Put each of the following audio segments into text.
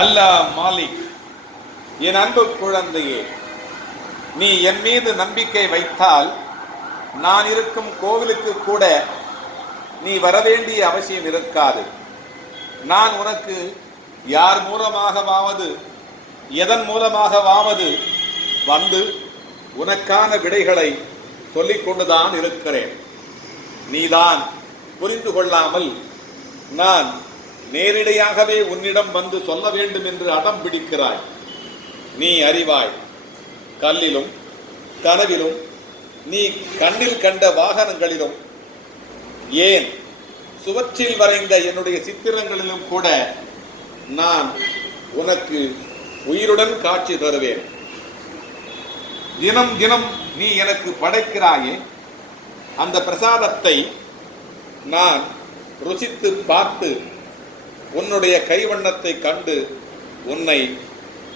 அல்லாஹ் மாலிக் என் அன்பு குழந்தையே நீ என் மீது நம்பிக்கை வைத்தால் நான் இருக்கும் கோவிலுக்கு கூட நீ வரவேண்டிய அவசியம் இருக்காது. நான் உனக்கு யார் மூலமாகவாவது எதன் மூலமாகவாவது வந்து உனக்கான விடைகளை சொல்லிக் கொண்டுதான் இருக்கிறேன். நீதான் புரிந்து கொள்ளாமல் நான் நேரிடையாகவே உன்னிடம் வந்து சொல்ல வேண்டும் என்று அடம் பிடிக்கிறாய். நீ அறிவாய் கல்லிலும் கனவிலும் நீ கண்ணில் கண்ட வாகனங்களிலும். ஏன்? சுவற்றில் வரைந்த என்னுடைய சித்திரங்களிலும் கூட நான் உனக்கு உயிருடன் காட்சி தருவேன். தினம் தினம் நீ எனக்கு படைக்கிறாயே. அந்த பிரசாதத்தை நான் ருசித்து பார்த்து உன்னுடைய கைவண்ணத்தை கண்டு உன்னை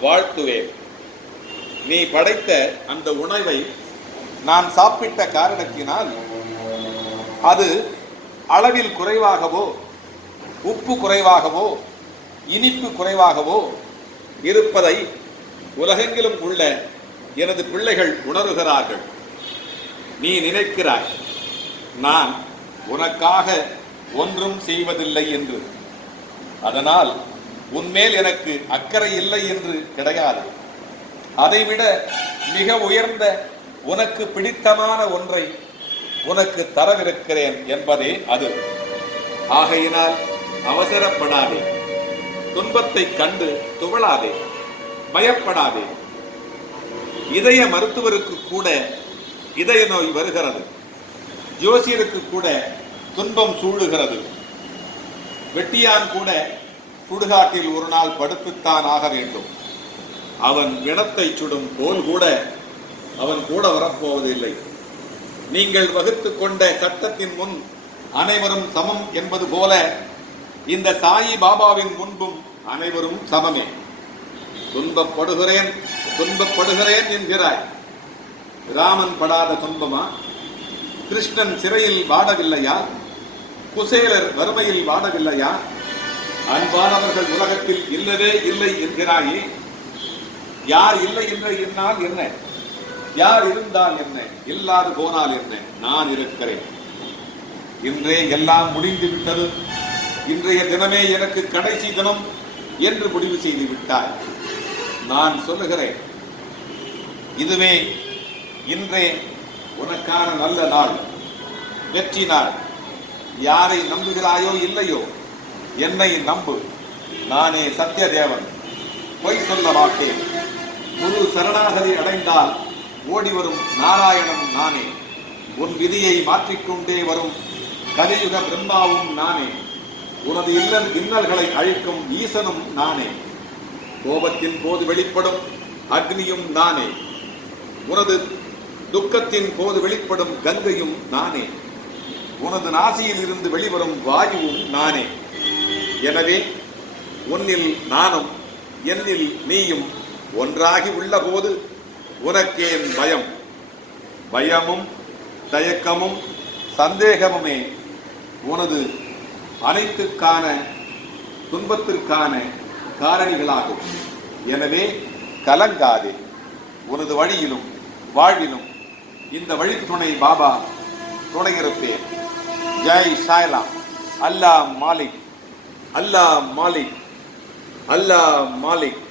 வாழ்த்துவேன். நீ படைத்த அந்த உணவை நான் சாப்பிட்ட காரணத்தினால் அது அளவில் குறைவாகவோ உப்பு குறைவாகவோ இனிப்பு குறைவாகவோ இருப்பதை உலகெங்கிலும் உள்ள எனது பிள்ளைகள் உணர்கிறார்கள். நீ நினைக்கிறாய் நான் உனக்காக ஒன்றும் செய்வதில்லை என்று. அதனால் உன்மேல் எனக்கு அக்கறை இல்லை என்று கிடையாது. அதைவிட மிக உயர்ந்த உனக்கு பிடித்தமான ஒன்றை உனக்கு தரவிருக்கிறேன் என்பதே அது. ஆகையினால் அவசரப்படாதே. துன்பத்தை கண்டு துவளாதே. பயப்படாதே. இதய மருத்துவருக்கு கூட இதய நோய் வருகிறது. ஜோசியருக்கு கூட துன்பம் சூழுகிறது. வெட்டியான் கூட சுடுகாட்டில் ஒரு நாள் படுத்துத்தான் ஆக வேண்டும். அவன் இனத்தை சுடும் போல் கூட அவன் கூட வரப்போவதில்லை. நீங்கள் வகுத்து கொண்ட சட்டத்தின் முன் அனைவரும் சமம் என்பது போல இந்த சாயி பாபாவின் முன்பும் அனைவரும் சமமே. துன்பப்படுகிறேன் துன்பப்படுகிறேன் என்கிறாய். ராமன் படாத துன்பமா? கிருஷ்ணன் சிறையில் வாடவில்லையா? குசேலர் வறுமையில் வாடவில்லையா? அன்பானவர்கள் உலகத்தில் இல்லவே இல்லை என்கிறாயே. யார் இல்லை என்று என்னால் என்ன? யார் இருந்தால் என்ன? இல்லாது போனால் என்ன? நான் இருக்கிறேன். இன்றே எல்லாம் முடிந்து விட்டது. இன்றைய தினமே எனக்கு கடைசி தினம் என்று முடிவு செய்து விட்டாய். நான் சொல்லுகிறேன் இதுவே இன்றே உனக்கான நல்ல நாள். வெற்றி நாள். யாரை நம்புகிறாயோ இல்லையோ என்னை நம்பு. நானே சத்யதேவன். பொய் சொல்ல மாட்டேன். முழு சரணாகதி அடைந்தால் ஓடி வரும் நாராயணன் நானே. உன் விதியை மாற்றிக்கொண்டே வரும் கலியுக பிரம்மாவும் நானே. உனது இல்லல் இன்னல்களை அழிக்கும் ஈசனும் நானே. கோபத்தின் போது வெளிப்படும் அக்னியும் நானே. உனது துக்கத்தின் போது வெளிப்படும் கங்கையும் நானே. உனது நாசியில் இருந்து வெளிவரும் வாயுவும் நானே. எனவே உன்னில் நானும் என்னில் நீயும் ஒன்றாகி உள்ளபோது உனக்கேன் பயம். பயமும் தயக்கமும் சந்தேகமுமே உனது அனைத்துக்கான துன்பத்திற்கான காரணிகளாகும். எனவே கலங்காதே. உனது வழியிலும் வாழ்விலும் இந்த வழித்துணை பாபா துணையிருப்பேன். ஜெய் சாய்ராம் அல்லா மாலிக். அல்லா மாலிக். அல்லா மாலிக்.